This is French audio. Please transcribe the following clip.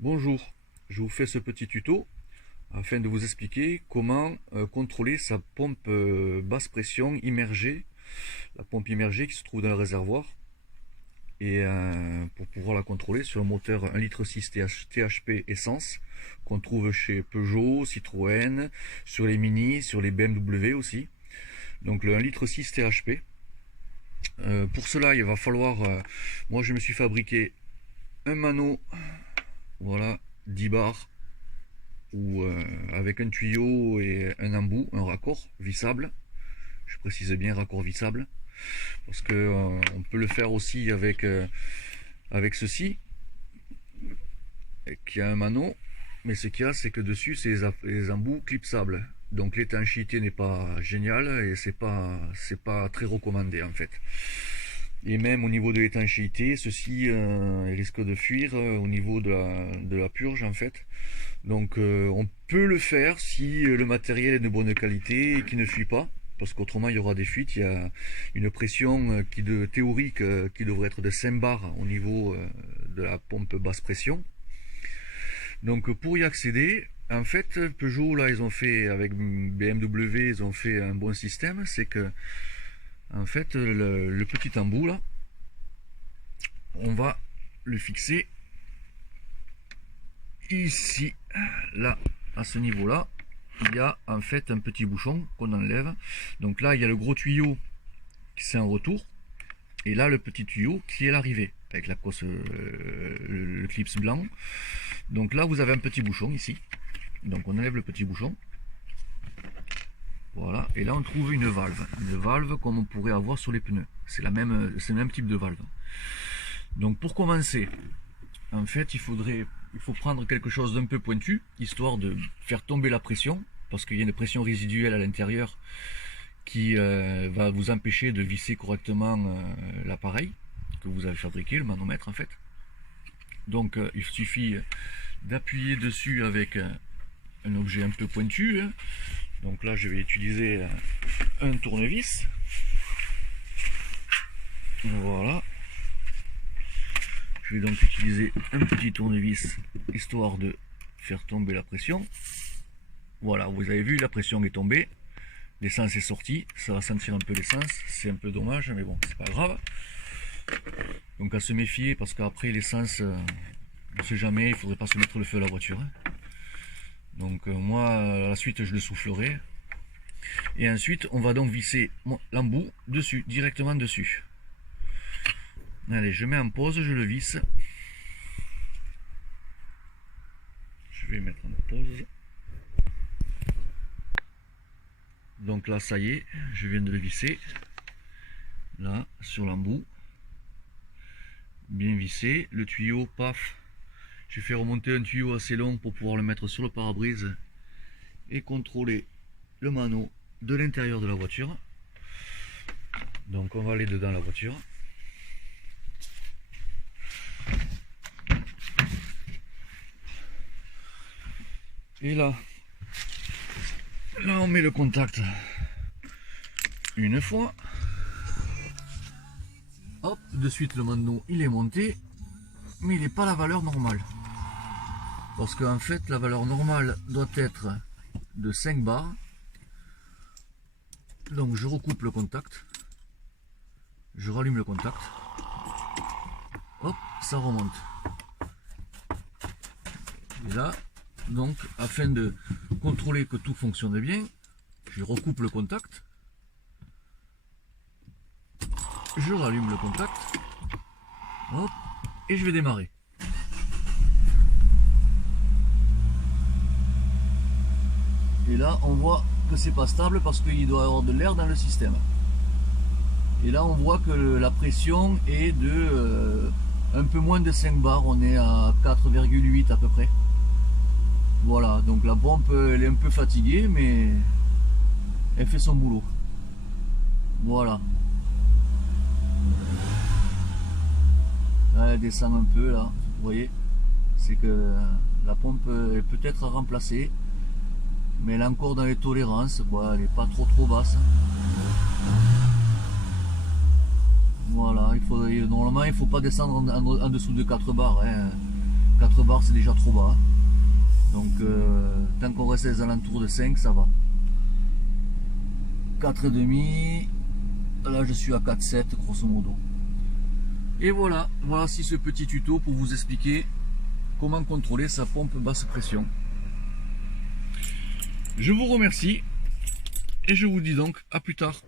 Bonjour, je vous fais ce petit tuto afin de vous expliquer comment contrôler sa pompe basse pression immergée, la pompe immergée qui se trouve dans le réservoir, et pour pouvoir la contrôler sur le moteur 1,6 litre THP essence qu'on trouve chez Peugeot, Citroën, sur les Mini, sur les BMW aussi. Donc le 1,6 litre THP. Pour cela, il va falloir, moi je me suis fabriqué un mano, voilà, 10 bars, ou avec un tuyau et un embout, un raccord vissable. Je précise bien raccord vissable parce que on peut le faire aussi avec ceci qui a un mano, mais ce qu'il y a c'est que dessus c'est les embouts clipsables. Donc l'étanchéité n'est pas géniale et c'est pas très recommandé en fait. Et même au niveau de l'étanchéité, ceci risque de fuir au niveau de la purge en fait. Donc on peut le faire si le matériel est de bonne qualité et qui ne fuit pas, parce qu'autrement il y aura des fuites. Il y a une pression théorique qui devrait être de 5 bars au niveau de la pompe basse pression. Donc pour y accéder, en fait Peugeot là ils ont fait avec BMW, ils ont fait un bon système, c'est que en fait le petit embout là, on va le fixer ici, là, à ce niveau là, il y a en fait un petit bouchon qu'on enlève. Donc là il y a le gros tuyau qui c'est un retour, et là le petit tuyau qui est l'arrivée avec la cosse, le clips blanc. Donc là vous avez un petit bouchon ici, donc on enlève le petit bouchon, voilà, et là on trouve une valve comme on pourrait avoir sur les pneus. C'est le même type de valve. Donc pour commencer, en fait il faut prendre quelque chose d'un peu pointu, histoire de faire tomber la pression, parce qu'il y a une pression résiduelle à l'intérieur qui va vous empêcher de visser correctement l'appareil que vous avez fabriqué, le manomètre en fait. Donc il suffit d'appuyer dessus avec un objet un peu pointu. Donc là je vais utiliser un tournevis. Voilà. Je vais donc utiliser un petit tournevis histoire de faire tomber la pression. Voilà, vous avez vu, la pression est tombée, l'essence est sortie, ça va sentir un peu l'essence, c'est un peu dommage, mais bon, c'est pas grave. Donc à se méfier, parce qu'après l'essence, on ne sait jamais, il faudrait pas se mettre le feu à la voiture. Donc moi, à la suite, je le soufflerai. Et ensuite, on va donc visser l'embout dessus, directement dessus. Allez, je mets en pause, je le visse. Je vais mettre en pause. Donc là, ça y est, je viens de le visser. Là, sur l'embout. Bien vissé. Le tuyau, paf. J'ai fait remonter un tuyau assez long pour pouvoir le mettre sur le pare-brise et contrôler le mano de l'intérieur de la voiture. Donc on va aller dedans la voiture. Et là on met le contact une fois. Hop, de suite le mano il est monté, mais il n'est pas la valeur normale. Parce qu'en fait la valeur normale doit être de 5 bars. Donc je recoupe le contact. Je rallume le contact. Hop, ça remonte. Et là, donc, afin de contrôler que tout fonctionne bien, je recoupe le contact. Je rallume le contact. Hop, et je vais démarrer. Et là, on voit que c'est pas stable parce qu'il doit y avoir de l'air dans le système. Et là, on voit que la pression est de un peu moins de 5 bars. On est à 4,8 à peu près. Voilà, donc la pompe elle est un peu fatiguée, mais elle fait son boulot. Voilà. Là, elle descend un peu là, vous voyez. C'est que la pompe est peut-être à remplacer, mais elle est encore dans les tolérances, quoi. Elle n'est pas trop basse. Voilà, normalement il ne faut pas descendre en dessous de 4 bars. Hein. 4 bars c'est déjà trop bas. Donc tant qu'on reste aux alentours de 5, ça va. 4,5. Là je suis à 4,7 grosso modo. Et voilà, voici ce petit tuto pour vous expliquer comment contrôler sa pompe basse pression. Je vous remercie et je vous dis donc à plus tard.